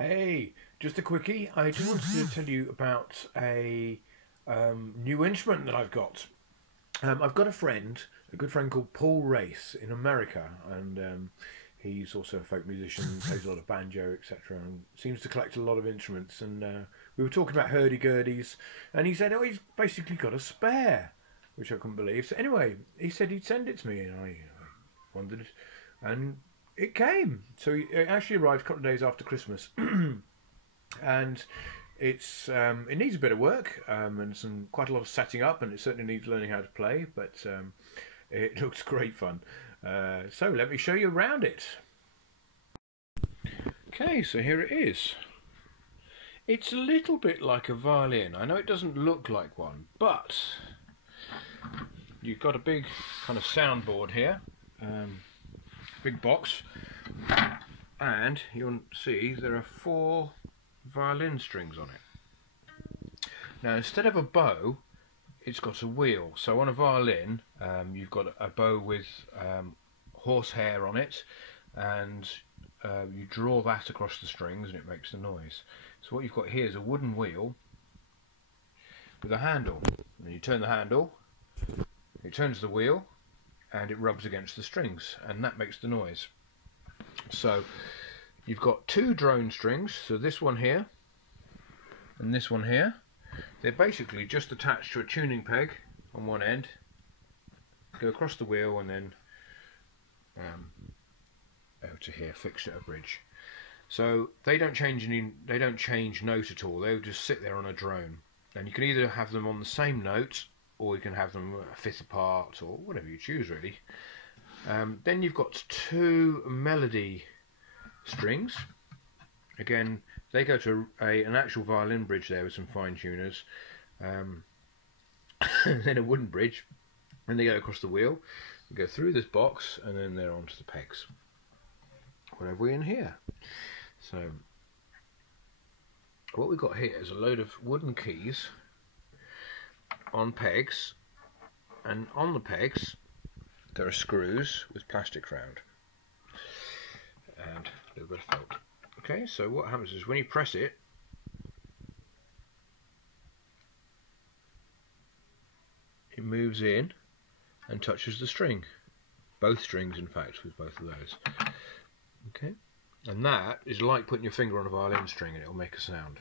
Hey, just a quickie. I just wanted to tell you about a new instrument that I've got. I've got a good friend called Paul Race in America, and he's also a folk musician, plays a lot of banjo, etc., and seems to collect a lot of instruments. And we were talking about hurdy-gurdies, and he said, "Oh, he's basically got a spare," which I couldn't believe. So anyway, he said he'd send it to me, and I wondered, and it came. So it actually arrived a couple of days after Christmas, and it needs a bit of work and quite a lot of setting up, and it certainly needs learning how to play. But it looks great fun. So let me show you around it. Okay, so here it is. It's a little bit like a violin. I know it doesn't look like one, but you've got a big kind of soundboard here. Big box, and you'll see there are 4 violin strings on it. Now, instead of a bow, it's got a wheel. So on a violin, you've got a bow with horsehair on it, and you draw that across the strings and it makes the noise. So what you've got here is a wooden wheel with a handle, and you turn the handle, it turns the wheel, and it rubs against the strings, and that makes the noise. So you've got 2 drone strings, so this one here and this one here. They're basically just attached to a tuning peg on one end, go across the wheel, and then over to here, fixed at a bridge. So they don't change note at all. They'll just sit there on a drone, and you can either have them on the same note, or you can have them a fifth apart, or whatever you choose, really. Then you've got 2 melody strings. Again, they go to an actual violin bridge there with some fine tuners. Then a wooden bridge, and they go across the wheel, they go through this box, and then they're onto the pegs. What have we in here? So what we've got here is a load of wooden keys on pegs, and on the pegs there are screws with plastic round and a little bit of felt. Okay, so what happens is when you press it, it moves in and touches the string, both strings in fact, with both of those. Okay, and that is like putting your finger on a violin string and it will make a sound.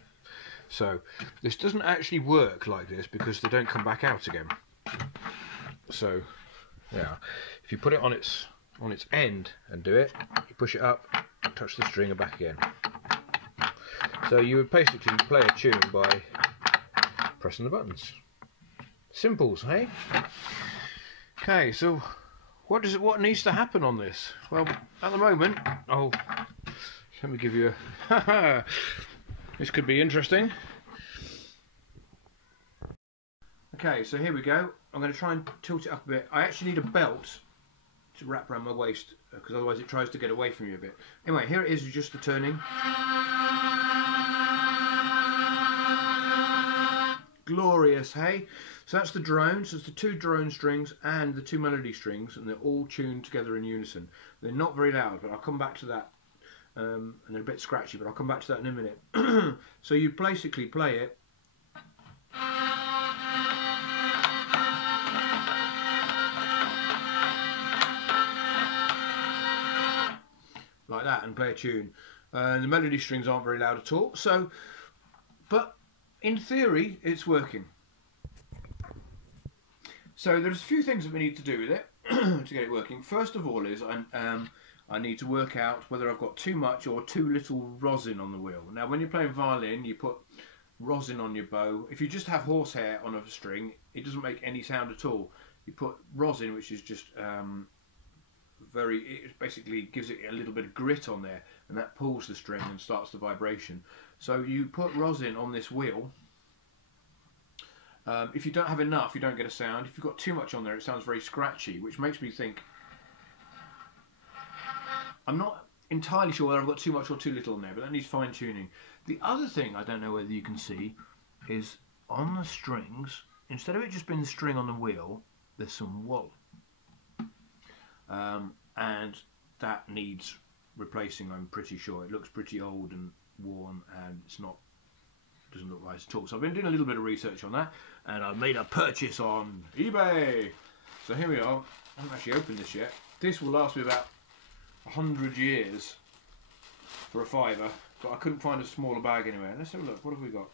So this doesn't actually work like this because they don't come back out again. So yeah, if you put it on its end and do it, you push it up, touch the string and back again. So you would basically play a tune by pressing the buttons. Simples, hey? Okay, so what needs to happen on this? Well, at the moment, let me give you a this could be interesting. Okay, so here we go. I'm going to try and tilt it up a bit. I actually need a belt to wrap around my waist, because otherwise it tries to get away from you a bit. Anyway, here it is, just the turning. Glorious, hey? So that's the drone. So it's the 2 drone strings and the 2 melody strings, and they're all tuned together in unison. They're not very loud, but I'll come back to that. And they're a bit scratchy, but I'll come back to that in a minute. So you basically play it like that and play a tune. The melody strings aren't very loud at all. So, but in theory, it's working. So there's a few things that we need to do with it to get it working. First of all is I need to work out whether I've got too much or too little rosin on the wheel. Now, when you're playing violin, you put rosin on your bow. If you just have horsehair on a string, it doesn't make any sound at all. You put rosin, which is just it basically gives it a little bit of grit on there, and that pulls the string and starts the vibration. So you put rosin on this wheel. If you don't have enough, you don't get a sound. If you've got too much on there, it sounds very scratchy, which makes me think, I'm not entirely sure whether I've got too much or too little on there, but that needs fine tuning. The other thing I don't know whether you can see is on the strings, instead of it just being the string on the wheel, there's some wool. And that needs replacing, I'm pretty sure. It looks pretty old and worn, and doesn't look right at all. So I've been doing a little bit of research on that, and I've made a purchase on eBay. So here we are. I haven't actually opened this yet. This will last me about 100 years for a £5, but I couldn't find a smaller bag anywhere. Let's have a look. What have we got?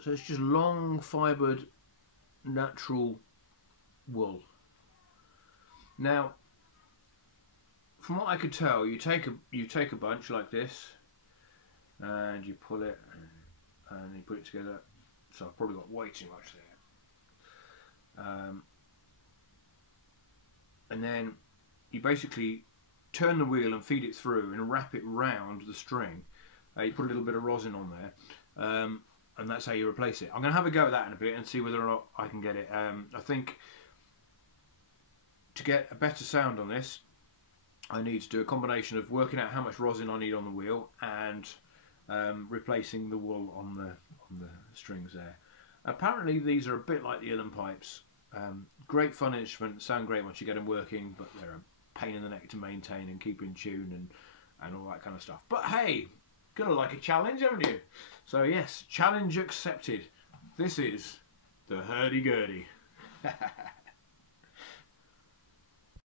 So it's just long fibred natural wool. Now, from what I could tell, you take a bunch like this, and you pull it, and you put it together. So I've probably got way too much there. And then you basically turn the wheel and feed it through and wrap it round the string. You put a little bit of rosin on there, and that's how you replace it. I'm going to have a go at that in a bit and see whether or not I can get it. I think to get a better sound on this, I need to do a combination of working out how much rosin I need on the wheel and replacing the wool on the strings there. Apparently these are a bit like the uilleann pipes. Great fun instrument, sound great once you get them working, but they're a pain in the neck to maintain and keep in tune and all that kind of stuff. But hey, gotta like a challenge, haven't you? So yes, challenge accepted. This is the Hurdygurdy.